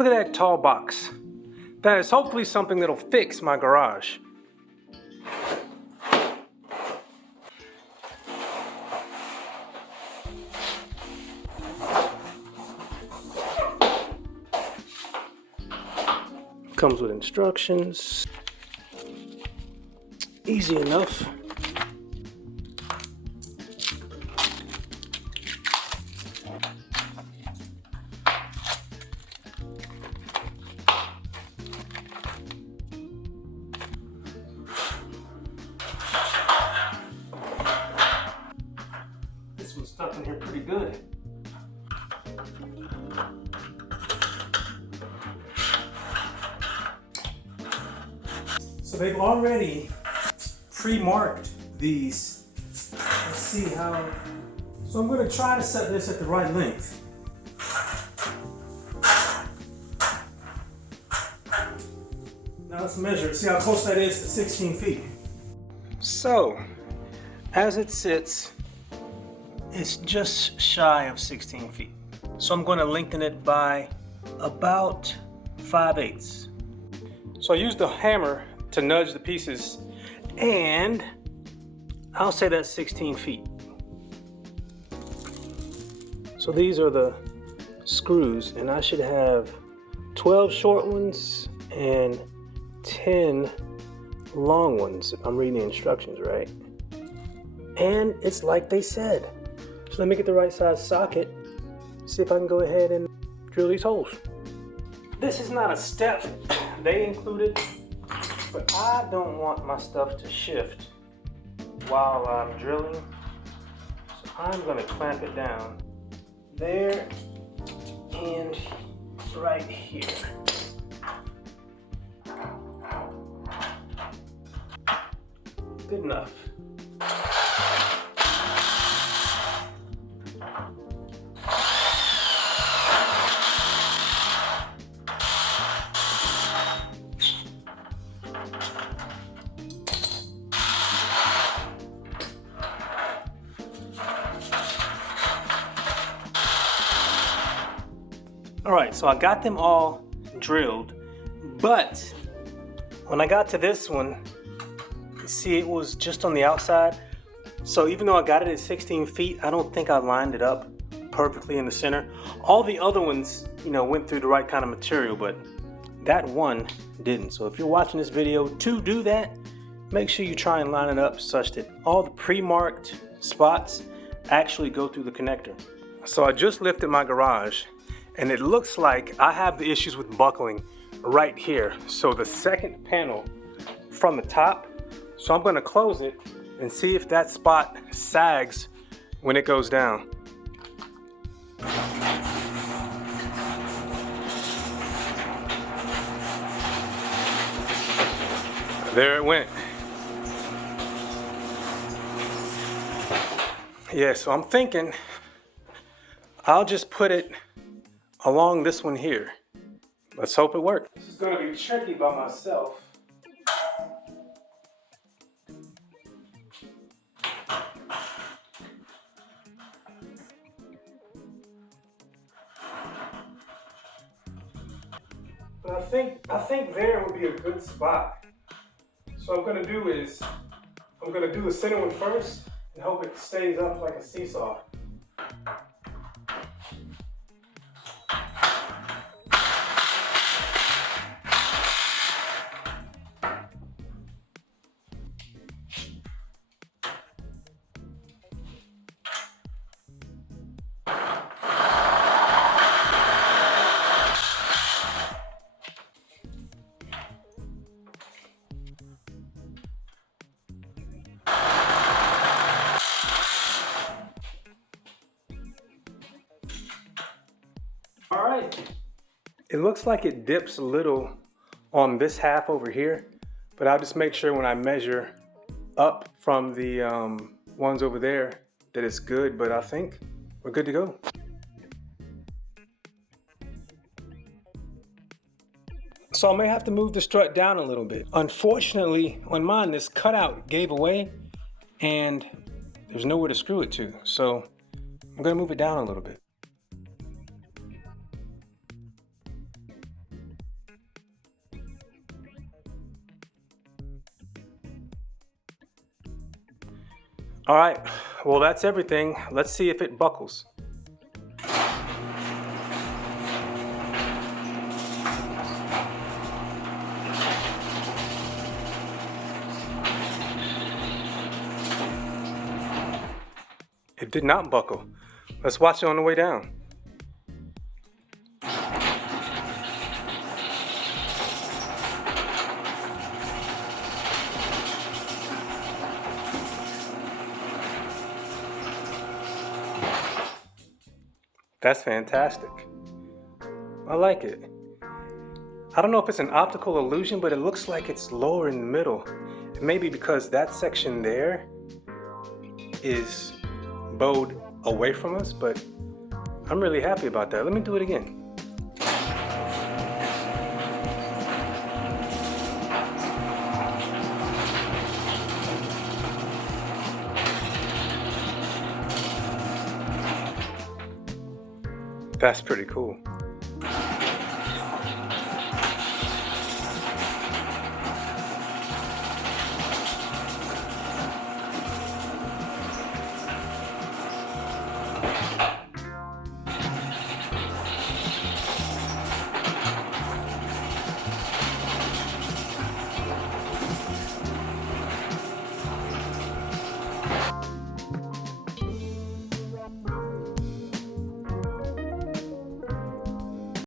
Look at that tall box. That is hopefully something that'll fix my garage. Comes with instructions. Easy enough. This one's stuck in here pretty good. So they've already pre-marked these. Let's see how. So I'm going to try to set this at the right length. Now let's measure it. See how close that is to 16 feet. So, as it sits, it's just shy of 16 feet. So I'm going to lengthen it by about 5/8. So I used the hammer to nudge the pieces, and I'll say that's 16 feet. So these are the screws, and I should have 12 short ones and 10 long ones if I'm reading the instructions right. And it's like they said. So let me get the right size socket, see if I can go ahead and drill these holes. This is not a step they included, but I don't want my stuff to shift while I'm drilling. So I'm gonna clamp it down there and right here. Good enough. All right, so I got them all drilled, but when I got to this one, see, it was just on the outside. So even though I got it at 16 feet, I don't think I lined it up perfectly in the center. All the other ones, went through the right kind of material, but that one didn't. So if you're watching this video to do that, make sure you try and line it up such that all the pre-marked spots actually go through the connector. So I just lifted my garage, and it looks like I have the issues with buckling right here. So the second panel from the top, so I'm gonna close it and see if that spot sags when it goes down. There it went. Yeah, so I'm thinking I'll just put it along this one here. Let's hope it works. This is gonna be tricky by myself. But I think there would be a good spot. So what I'm gonna do is, I'm gonna do the center one first and hope it stays up like a seesaw. All right, it looks like it dips a little on this half over here, but I'll just make sure when I measure up from the ones over there that it's good, but I think we're good to go. So I may have to move the strut down a little bit. Unfortunately, on mine, this cutout gave away and there's nowhere to screw it to. So I'm gonna move it down a little bit. All right, well, that's everything. Let's see if it buckles. It did not buckle. Let's watch it on the way down. That's fantastic. I like it. I don't know if it's an optical illusion, but it looks like it's lower in the middle. It may be because that section there is bowed away from us, but I'm really happy about that. Let me do it again. That's pretty cool.